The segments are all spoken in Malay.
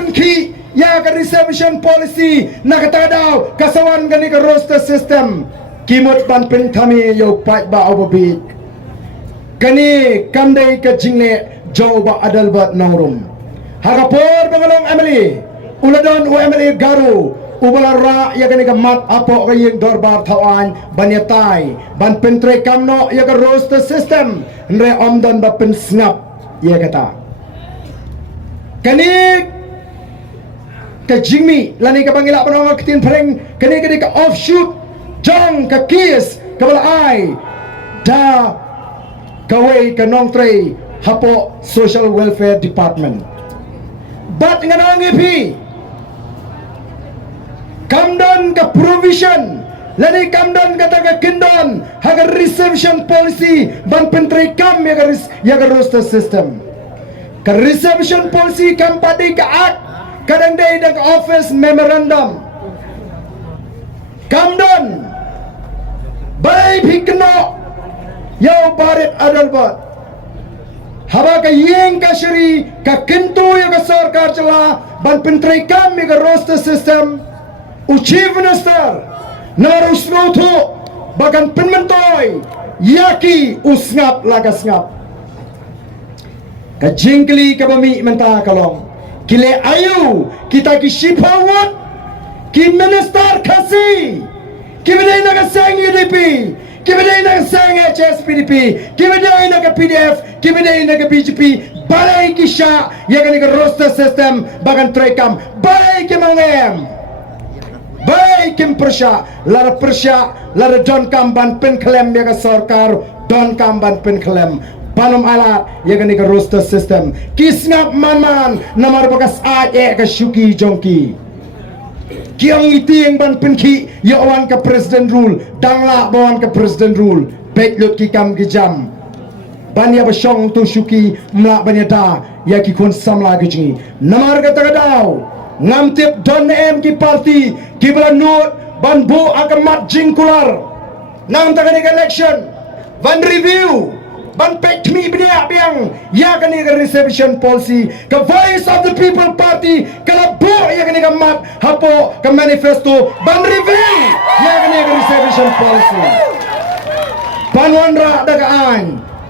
penki ya ka reservation policy nakatadaw kasawan gani ka roster system kimot ban pen kami yo pat ba obabit kani kamday ka jingle jaw ba adalbat naurum hagapor bangalong Emily uladon o Emily garu ubalara ya gani ka mat apo kayeng dorbar tawan banyatay ban pentre kamno ya ka roster system nre omdan ba pen snap ya kata kani ka jingmi lani ka bangila panong kitin pareng kani ka offshoot jong ka kiss kabala ay da kaway ka nong tray hapo social welfare department bat nga nang ipi kamdon ka provision lani kamdon ka taga kindon haga reception policy ban pentray kam ya ka roster system ka reception policy kam padi ka act kadang day nag office memorandum kamdon bay bhikno yaw barit adalbat haba ka yeng ka shiri ka kintu yung ka sarkar chala ban pentray kam yung ka roster system u chief minister narusno to bagan penmentoy yaki usngap lagas ngap ka jingkli ka bami menta kalong kile ayu kita ki shipawat ki minister kasi ki biday na kasang UDP ki biday na kasang HSPDP ki biday na ka PDF ki biday na ka BGP balay ki siya yagan ka roster system bagan trekam balay ki mangem balay kim persya lara don kamban pen klem yaga sarkar don kamban pen klem panom alat yagan ka roster system kisngap man namar bagas ae ka syuki jongki kiang iti yang ban penki ya awan ka president rule dangla bawan ka president rule betlot ki kam ki jam ban ya basyong tu syuki mla banyata ya ki kon samla ki jingi namar ka tagadaw ngamtip don em ki party ki belanut ban bu akamat jingkular nang tagani election ban review ban pek mi bnia biang ya kani ka reception policy ka voice of the people party kala bo ya kani ka mat hapo ka manifesto ban review ya kani ka reception policy panwanra dagaan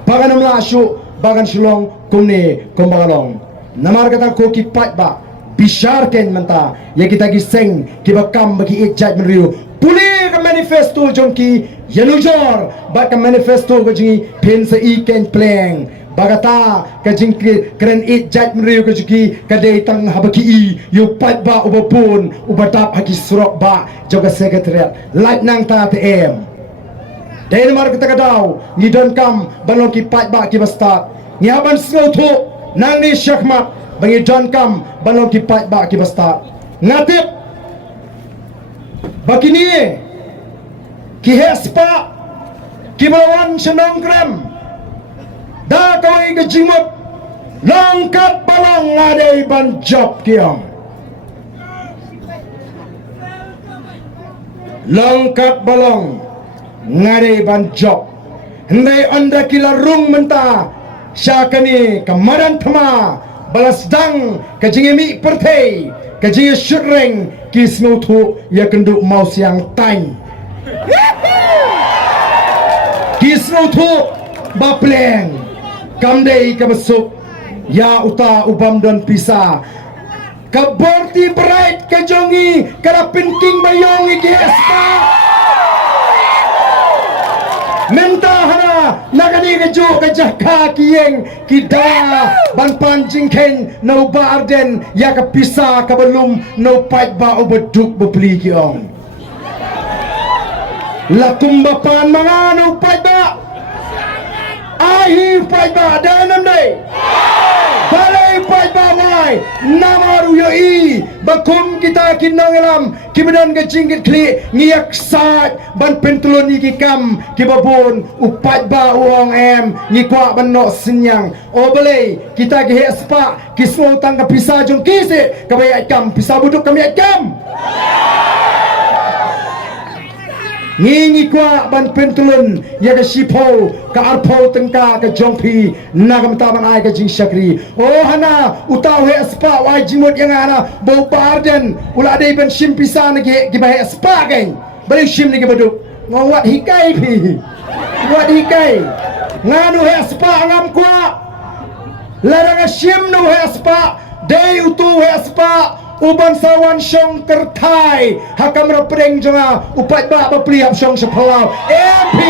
bagan mlasyo bagan silong kumne kumbagalong namar kata ko ki pat ba bisharken manta ya kita giseng kibakam bagi ijat menriu puli ka manifesto jongki yanujor ba ka manifesto ko jingi pensa iken pleng bagata ka jingki kren ijat menriu ko jingi ka tang habaki i yu pat ba ubapun ubatap haki surok ba joga sekretariat light nang ta TM dahil mar kita kadaw ni don kam balong ki pat ba ki bastat ni haban snowto nang ni syakmat bangi don kam balong ki pat ba ki bastat ngatip bakini ki hespa ki balawan senong krem da kawai ke jimut langkat balong ngadai ban job kiam langkat balong ngadai ban job hendai anda kila rung menta syakani kamaran thama balas dang kajingimi pertei kajing syureng kisnu tu ya kenduk mau siang tang kisnu tu bapleng kamdei kamasuk ya uta ubam dan pisa kaborti bright kajongi karapin king bayongi gespa mentahana nagani keju kejaka kiyeng kida ban pancing ken no barden ya kapisa kabelum no pat ba obeduk bebeli kiong la tumba pan mga no pat ba ahi pat ba danam dai balai pat ba ngai namaru yo i bakum kita kinangelam kibedan ke jingkit kli ngiyak sat ban pentulon ni kikam kibabon upat ba uang em ngikwa ban no sinyang o balai kita ke hespa kismo tang ka pisa jong kise kabay kam pisa buduk kami kam ngingi kwa ban pentulun ya ka sipo ka arpo tengka ka jongpi nagam taman ai ka jing syakri oh hana utaw he spa wai jimut yang ana bo barden ula dei ban simpisa ne ke bai spa geng balik sim ne ke baduk ngawat hikai pi wat hikai nganu he spa ngam kwa larang sim no he spa dei utu he spa uban sawan syong kertai hakam rapreng jonga upat ba bapriap syong sepalau MP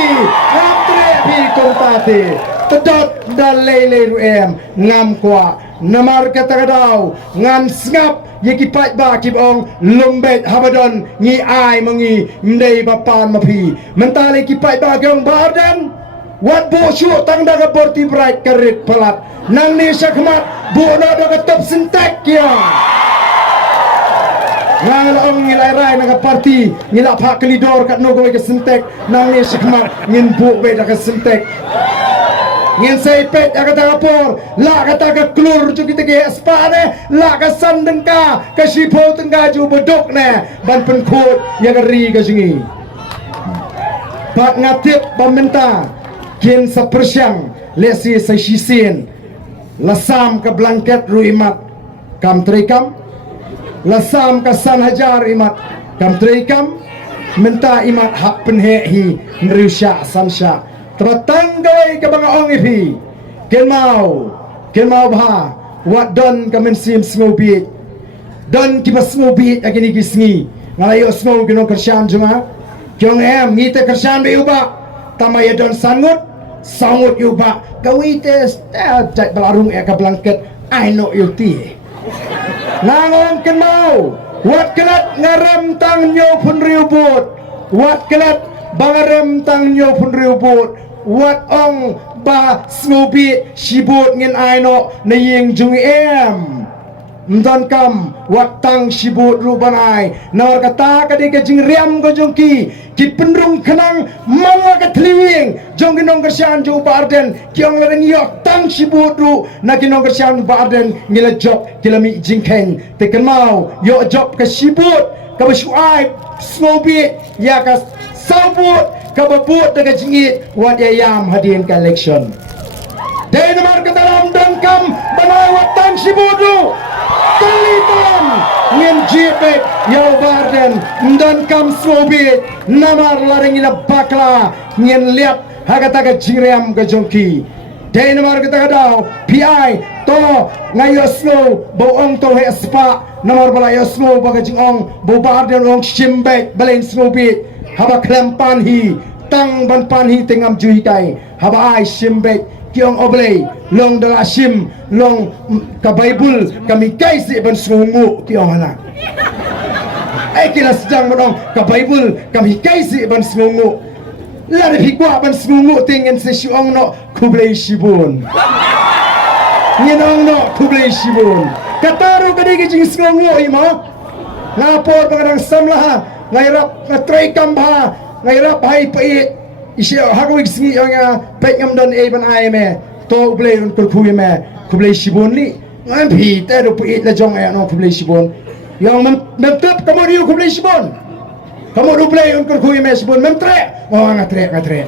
ngamtre pi kontate tedot dalele ruem ngam kwa namar kata kadau ngan ngap yeki pat ba kibong lombet habadon ngi ai mangi mdei bapan mapi mentale ki pat ba gyong bardan wat bo syu tang daga borti bright kerit pelat nang ni sakmat bo no daga top sentek ya ngalong ngilai rai naga parti ngila pak kelidor kat nogo ke sentek nang ni sakmat ngin bu be daga sentek ngin sai pet aga tagapor la kata ka klur ju kita ke spane la ka sandengka ka sipo tengga ju bedok ne ban penkut ya ri ka jingi pak ngatip pementa kin sapersyang lesi sisisin lasam ka blanket ruimat kam trikam lasam ka san hajar imat kam trikam menta imat hak penhehi nriusya sansya terbatang gawai ke banga ong ipi ken mau bha wat don ka mensim sngobi don ki basngobi agini gisngi ngalayo sngo gino kersyan junga kyong em ngite kersyan be uba tamaya don sangut uba gawai te jat balarung ka blanket I know you ti nangong ken mau wat kelat ngaram tang nyo pun riubut wat kelat bangaram tang nyo pun riubut wat ong ba snobi shibut ngin aino na ying jung em mdon kam wat tang shibut rubanai nawar kata kadi ka jing riam go jongki ki penrung kenang manga ka tliwing jong ginong kersian jo barden kiong lareng yok tang shibut ru na ginong kersian barden ngila job kilami jingkeng teken mau yo job ka shibut ka basuai snobi ya ka sabut kababut daga jingit wat yam hadin ka election dai namar ka dalam dangkam banai watang sibudu talitan ngin jibet yaw barden dangkam sobit namar laring ina bakla ngin liap hagata ka jingriam ka jongki dai namar ka daw PI to ngayo snow boong to he spa namar bala yo snow baga jingong bo barden ong simbek balen snobit haba klempan hi tang ban pan hi tengam jui kai haba ai simbek kiong oblei long dala sim long ka bible kami kai si ban sungu kiong hana ai kila sedang menong ka bible kami kai si ban sungu la de hikwa ban sungu tengen se siong no kublei sibun nginong no kublei sibun kataru kadi jing sungu imo ngapor bangadang samlah ngairap ngatray kamba ngairap hai pait isi hagwig singi yang pet ngam don e ban ai me to blei un kurkhui me kublei sibon ni ngam phi te do pait la jong ai no kublei sibon yang mem tep kamu diu kublei sibon kamu do blei un kurkhui me sibon mem tre oh ngatre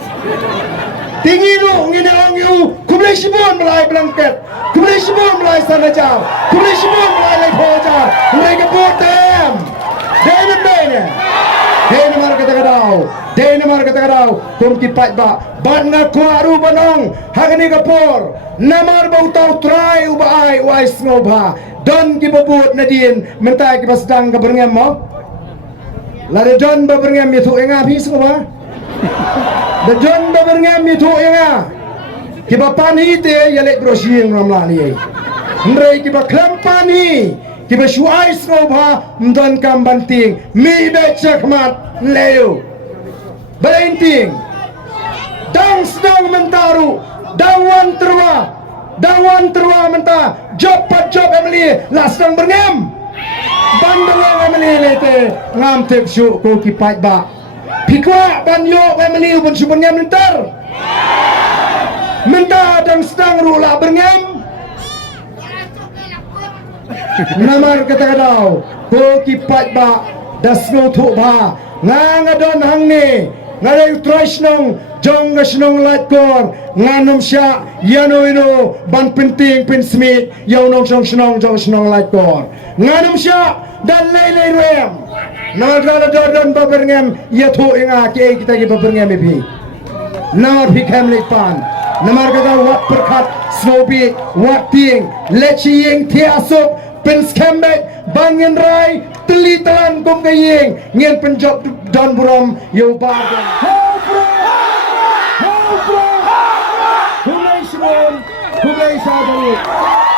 tinggi lu nginang yu kublei sibon melai blanket kublei sibon melai sanaja kublei sibon melai lai poja mereka botem Denmark kata kadau kum kipat ba ban nga kuaru banong hagani kapor namar bau tau try ubai wais ngobha don ki bobut nadin mentai ki pasdang ka berngem mo lare don ba berngem itu enga phi ngobha the don ba berngem itu enga ki ba pani te yale brosing ramla ni ndrei ki ba klampani ki ba shuai ngobha mdon kam banting mi be chakmat leo Balenting dang sedang mentaru dawan terwa menta job emily la sedang berngam bandang emily lete ngam tep syu ko kipat ba pikwa ban yo emily bun su berngam mentar menta dang sedang ru la berngam namar kata kadau ko kipat ba dasno thu ba ngangadon hang ni ngadai traisnong jong gasnong light kor nganum sya yano ino ban penting pin smith yaunong snong jong light kor nganum sya dan lay rem nagala don baberngem yatho inga ke kita ki baberngem bi nama phikem lepan namar kata wat perkat snobi wat ting lechi yeng thiasuk pen skembek bangin rai teli telan kum kayeng ngin penjob don buram yo barden Hulai Simon, Hulai Sadari.